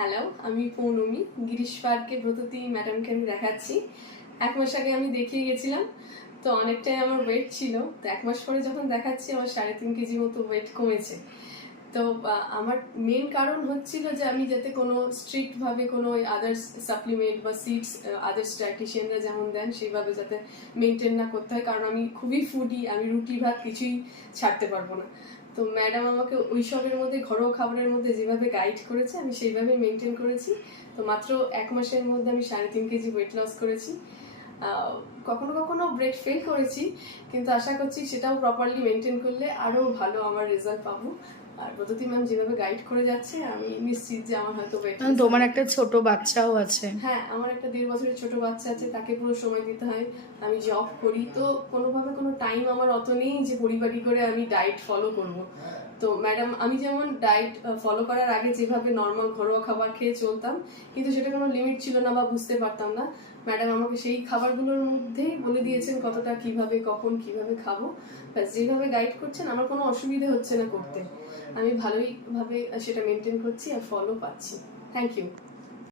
Hello, আমি পৌলমী। গিরিশ পার্কে ব্রততী ম্যাডামকে আমি দেখাচ্ছি। 1 মাস আগে আমি দেখিয়ে গেছিলাম, তো অনেকটাই আমার ওয়েট ছিল। তো 1 মাস পরে যখন দেখাচ্ছি আমার 3.5 কেজি মতো ওয়েট কমেছে। তো আমার মেন কারণ হচ্ছিল যে আমি যাতে কোনো স্ট্রিক্টভাবে কোনো আদার্স সাপ্লিমেন্ট বা সিডস আদার্স ডায়েটিশিয়ানরা যেমন দেন সেইভাবে যাতে মেনটেন না করতে হয়, কারণ আমি খুবই ফুডি, আমি রুটি ভাত কিছুই ছাড়তে পারবো না। তো ম্যাডাম আমাকে ওইসবের মধ্যে ঘরোয়া খাবারের মধ্যে যেভাবে গাইড করেছে আমি সেইভাবেই মেনটেন করেছি। তো মাত্র 1 মাসের মধ্যে আমি 3.5 কেজি ওয়েট লস করেছি। কখনো কখনো ব্রেক ফেল করেছি, কিন্তু আশা করছি সেটাও প্রপারলি মেনটেন করলে আরও ভালো আমার রেজাল্ট পাবো। আর ব্রততী ম্যাম যেভাবে গাইড করে যাচ্ছে আমি নিশ্চিত যে আমার হয়তো ওয়েট লস। তোমার একটা ছোট বাচ্চাও আছে। হ্যাঁ, আমার একটা 1.5 বছরের ছোট বাচ্চা আছে, তাকে পুরো সময় দিতে হয়। আমি জব করি, তো কোনোভাবে কোনো টাইম আমার অত নেই যে পরিপাটি করে আমি ডায়েট ফলো করব। তো ম্যাডাম, আমি যেমন ডায়েট ফলো করার আগে যেভাবে নর্মাল ঘরোয়া খাবার খেয়ে চলতাম, কিন্তু সেটা কোনো লিমিট ছিল না বা বুঝতে পারতাম না, ম্যাডাম আমাকে সেই খাবারগুলোর মধ্যেই বলে দিয়েছেন কতটা কিভাবে কখন কিভাবে খাবো। ব্যাস, যেভাবে গাইড করছেন আমার কোনো অসুবিধে হচ্ছে না করতে। আমি ভালোই ভাবে সেটা মেনটেন করছি আর ফলো পাচ্ছি। Thank you.